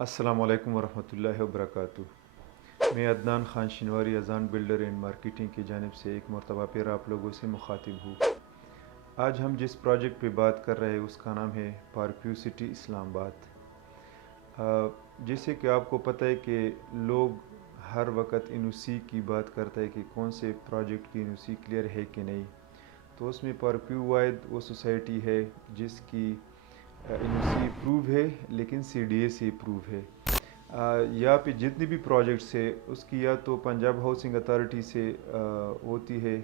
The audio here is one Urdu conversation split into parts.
السلام علیکم ورحمۃ اللہ وبرکاتہ۔ میں عدنان خان شنواری اذان بلڈر اینڈ مارکیٹنگ کی جانب سے ایک مرتبہ پھر آپ لوگوں سے مخاطب ہوں۔ آج ہم جس پروجیکٹ پہ بات کر رہے ہیں اس کا نام ہے پارک ویو سٹی اسلام آباد۔ جیسے کہ آپ کو پتہ ہے کہ لوگ ہر وقت این او سی کی بات کرتا ہے کہ کون سے پروجیکٹ کی این او سی کلیئر ہے کہ نہیں، تو اس میں پارک ویو واحد وہ سوسائٹی ہے جس کی این او سی اپروو ہے لیکن سی ڈی اے سے اپروو ہے۔ یہاں پہ جتنی بھی پروجیکٹس ہے اس کی یا تو پنجاب ہاؤسنگ اتھارٹی سے ہوتی ہے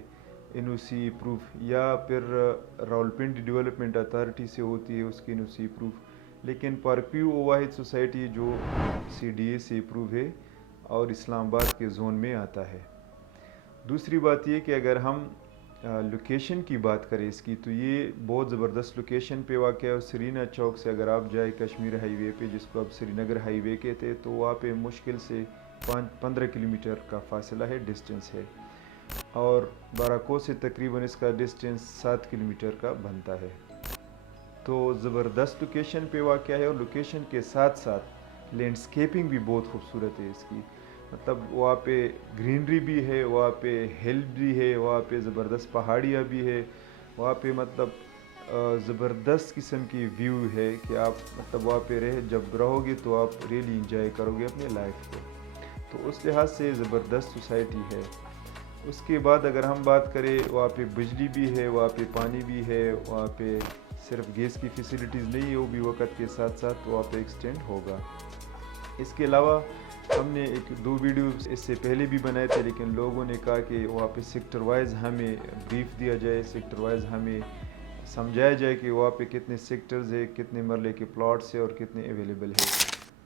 این او سی اپروو، یا پھر راولپنڈی ڈیولپمنٹ اتھارٹی سے ہوتی ہے اس کی این او سی اپروو، لیکن پارک ویو وہ واحد سوسائٹی جو سی ڈی اے سے اپروو ہے اور اسلام آباد کے زون میں آتا ہے۔ دوسری بات یہ کہ اگر ہم لوکیشن کی بات کریں اس کی، تو یہ بہت زبردست لوکیشن پہ واقع ہے۔ سرینا چوک سے اگر آپ جائیں کشمیر ہائی وے پہ، جس کو اب سری نگر ہائی وے کہتے ہیں، تو وہاں پہ مشکل سے 15 کلومیٹر کا فاصلہ ہے، ڈسٹنس ہے، اور باراکو سے تقریباً اس کا ڈسٹنس 7 کلومیٹر کا بنتا ہے۔ تو زبردست لوکیشن پہ واقع ہے، اور لوکیشن کے ساتھ ساتھ لینڈسکیپنگ بھی بہت خوبصورت ہے اس کی، مطلب وہاں پہ گرینری بھی ہے، وہاں پہ ہل بھی ہے، وہاں پہ زبردست پہاڑیاں بھی ہے، وہاں پہ مطلب زبردست قسم کی ویو ہے کہ آپ مطلب وہاں پہ جب رہو گے تو آپ ریئلی انجوائے کرو گے اپنے لائف کو۔ تو اس لحاظ سے زبردست سوسائٹی ہے۔ اس کے بعد اگر ہم بات کریں، وہاں پہ بجلی بھی ہے، وہاں پہ پانی بھی ہے، وہاں پہ صرف گیس کی فیسلٹیز نہیں ہے، وہ بھی وقت کے ساتھ ساتھ وہاں پہ ایکسٹینڈ ہوگا۔ اس کے علاوہ ہم نے ایک دو ویڈیوز اس سے پہلے بھی بنائے تھے، لیکن لوگوں نے کہا کہ وہاں پہ سیکٹر وائز ہمیں بریف دیا جائے، سیکٹر وائز ہمیں سمجھایا جائے کہ وہاں پہ کتنے سیکٹرز ہیں، کتنے مرلے کے پلاٹس ہیں اور کتنے اویلیبل ہے۔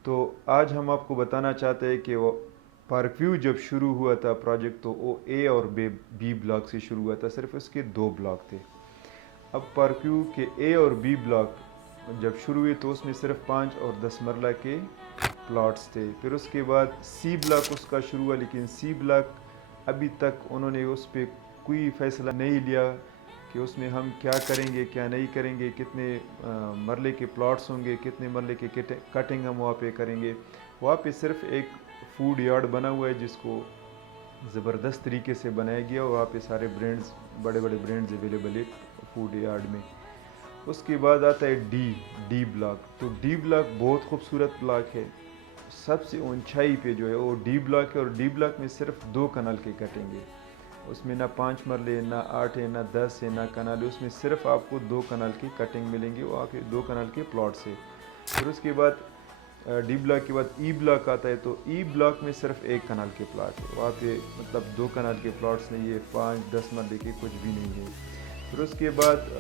تو آج ہم آپ کو بتانا چاہتے ہیں کہ وہ پارک ویو جب شروع ہوا تھا پروجیکٹ، تو وہ اے اور بی بلاک سے شروع ہوا تھا، صرف اس کے 2 بلاک تھے۔ اب پارک ویو کے اے اور بی بلاک جب شروع ہوئے تو اس میں صرف 5 اور 10 مرلہ کے پلاٹس تھے۔ پھر اس کے بعد سی بلاک اس کا شروع ہوا، لیکن سی بلاک ابھی تک انہوں نے اس پہ کوئی فیصلہ نہیں لیا کہ اس میں ہم کیا کریں گے کیا نہیں کریں گے، کتنے مرلے کے پلاٹس ہوں گے، کتنے مرلے کے کٹنگ ہم وہاں پہ کریں گے۔ وہاں پہ صرف ایک فوڈ یارڈ بنا ہوا ہے جس کو زبردست طریقے سے بنایا گیا، اور وہاں پہ سارے برینڈز، بڑے بڑے برینڈز اویلیبل ہے فوڈ یارڈ میں۔ اس کے بعد آتا ہے ڈی بلاک۔ تو ڈی بلاک بہت خوبصورت بلاک ہے، سب سے اونچائی پہ جو ہے وہ ڈی بلاک ہے، اور ڈی بلاک میں صرف 2 کنال کے کٹیں گے، اس میں نہ 5 مرلے، نہ 8 ہے، نہ 10 ہے، نہ کنال ہے، اس میں صرف آپ کو 2 کنال کی کٹنگ ملیں گے، وہاں پہ 2 کنال کے پلاٹس ہے۔ پھر اس کے بعد ڈی بلاک کے بعد ای بلاک آتا ہے، تو ای بلاک میں صرف 1 کنال کے پلاٹ ہے، وہاں پہ مطلب 2 کنال کے پلاٹس نہیں ہے، 5-10 مرلے کے کچھ بھی نہیں ہے۔ پھر اس کے بعد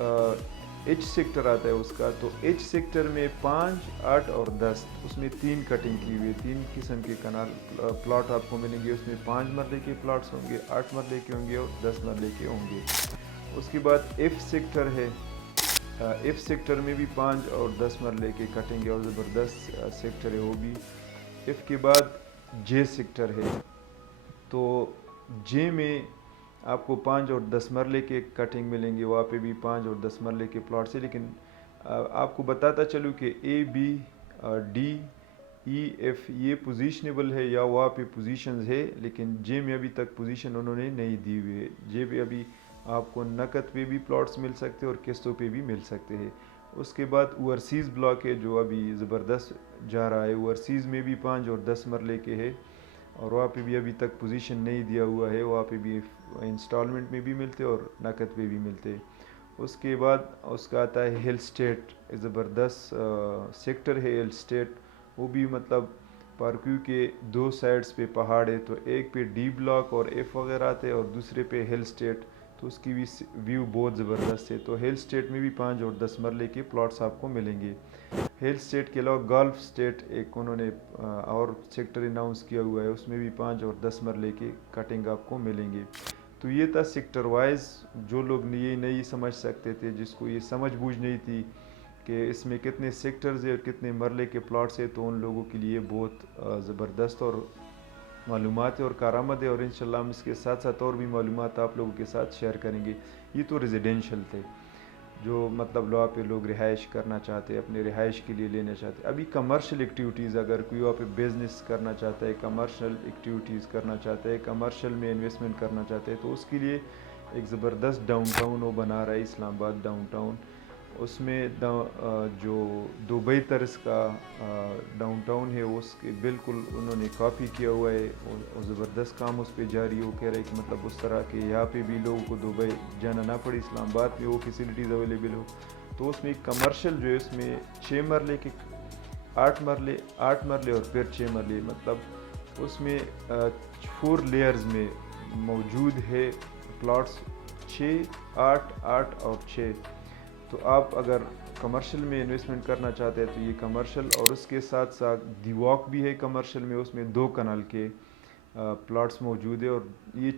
ایچ سیکٹر آتا ہے اس کا، تو ایچ سیکٹر میں 5، 8 اور 10، اس میں 3 کٹنگ کی ہوئی، 3 قسم کے کنال پلاٹ آپ کو ملیں گے، اس میں 5 مرلے کے پلاٹس ہوں گے، 8 مرلے کے ہوں گے اور 10 مرلے کے ہوں گے۔ اس کے بعد ایف سیکٹر ہے، ایف سیکٹر میں بھی 5 اور 10 مرلے کے کٹیں گے، اور زبردست سیکٹر ہے وہ بھی۔ ایف کے بعد جے سیکٹر ہے، تو جے میں آپ کو 5 اور 10 مرلے کے کٹنگ ملیں گے، وہاں پہ بھی 5 اور 10 مرلے کے پلاٹس ہیں، لیکن آپ کو بتاتا چلوں کہ اے بی ڈی ای ایف یہ پوزیشنیبل ہے، یا وہاں پہ پوزیشنز ہے، لیکن جے میں ابھی تک پوزیشن انہوں نے نہیں دی ہوئی ہے۔ جے پہ ابھی آپ کو نقد پہ بھی پلاٹس مل سکتے اور قسطوں پہ بھی مل سکتے ہیں۔ اس کے بعد اوورسیز بلاک ہے جو ابھی زبردست جا رہا ہے، اوورسیز میں بھی 5 اور 10 مرلے کے ہے، اور وہاں پہ بھی ابھی تک پوزیشن نہیں دیا ہوا ہے، وہاں پہ بھی انسٹالمنٹ میں بھی ملتے اور نقد پہ بھی ملتے۔ اس کے بعد اس کا آتا ہے ہل اسٹیٹ، زبردست سیکٹر ہے ہل اسٹیٹ، وہ بھی مطلب پارک ویو کے 2 سائڈز پہ پہاڑ ہے، تو ایک پہ ڈی بلاک اور ایف وغیرہ آتے ہیں، اور دوسرے پہ ہل اسٹیٹ، تو اس کی بھی ویو بہت زبردست ہے۔ تو ہل اسٹیٹ میں بھی 5 اور 10 مرلے کے پلاٹس آپ کو ملیں گے۔ ہل اسٹیٹ کے علاوہ گالف اسٹیٹ ایک انہوں نے اور سیکٹر اناؤنس کیا ہوا ہے، اس میں بھی 5 اور 10 مرلے کے کٹنگ آپ کو ملیں گے۔ تو یہ تھا سیکٹر وائز، جو لوگ یہ نہیں سمجھ سکتے تھے، جس کو یہ سمجھ بوجھ نہیں تھی کہ اس میں کتنے سیکٹرز ہیں اور کتنے مرلے کے پلاٹس ہیں، تو ان لوگوں کے لیے بہت زبردست اور معلومات ہے اور کارآمد ہے، اور انشاءاللہ ہم اس کے ساتھ ساتھ اور بھی معلومات آپ لوگوں کے ساتھ شیئر کریں گے۔ یہ تو ریزیڈینشل تھے۔ جو مطلب لو پہ لوگ رہائش کرنا چاہتے ہیں، اپنے رہائش کے لیے لینا چاہتے ہیں. ابھی کمرشل ایکٹیویٹیز اگر کوئی وہاں پہ بزنس کرنا چاہتا ہے، کمرشل ایکٹیویٹیز کرنا چاہتا ہے، کمرشل میں انویسٹمنٹ کرنا چاہتے ہیں، تو اس کے لیے ایک زبردست ڈاؤن ٹاؤن وہ بنا رہا ہے اسلام آباد ڈاؤن ٹاؤن. اس میں جو دبئی طرز کا ڈاؤن ٹاؤن ہے اس کے بالکل انہوں نے کاپی کیا ہوا ہے، اور زبردست کام اس پہ جاری ہو. کہہ رہے کہ مطلب اس طرح کہ یہاں پہ بھی لوگوں کو دبئی جانا نہ پڑے، اسلام آباد میں وہ فیسلٹیز اویلیبل ہو. تو اس میں ایک کمرشل جو ہے اس میں 6 مرلے کے 8 مرلے اور پھر 6 مرلے، مطلب اس میں 4 لیئرز میں موجود ہے پلاٹس، 6 8 8 اور 6. تو آپ اگر کمرشل میں انویسٹمنٹ کرنا چاہتے ہیں تو یہ کمرشل، اور اس کے ساتھ ساتھ دی واک بھی ہے کمرشل میں، اس میں 2 کنال کے پلاٹس موجود ہے. اور یہ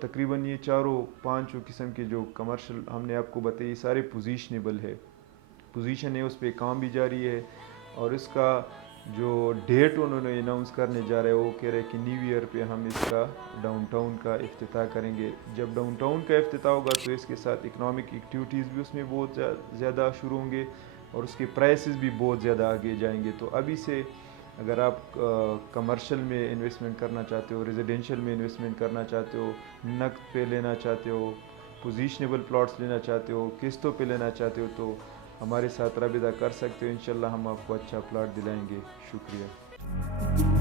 تقریباً یہ چاروں 5 قسم کے جو کمرشل ہم نے آپ کو بتائی، یہ سارے پوزیشنیبل ہے، پوزیشن ہے، اس پہ کام بھی جاری ہے. اور اس کا جو ڈیٹ انہوں نے اناؤنس کرنے جا رہے ہیں، وہ کہہ رہے کہ نیو ایئر پہ ہم اس کا ڈاؤن ٹاؤن کا افتتاح کریں گے. جب ڈاؤن ٹاؤن کا افتتاح ہوگا تو اس کے ساتھ اکنامک ایکٹیویٹیز بھی اس میں بہت زیادہ شروع ہوں گے، اور اس کے پرائسز بھی بہت زیادہ آگے جائیں گے. تو ابھی سے اگر آپ کمرشل میں انویسٹمنٹ کرنا چاہتے ہو، ریزیڈینشیل میں انویسٹمنٹ کرنا چاہتے ہو، نقد پہ لینا چاہتے ہو، پوزیشنیبل پلاٹس لینا چاہتے ہو، قسطوں پہ لینا چاہتے ہو، تو ہمارے ساتھ رابطہ کر سکتے ہو. انشاءاللہ ہم آپ کو اچھا پلاٹ دلائیں گے. شکریہ.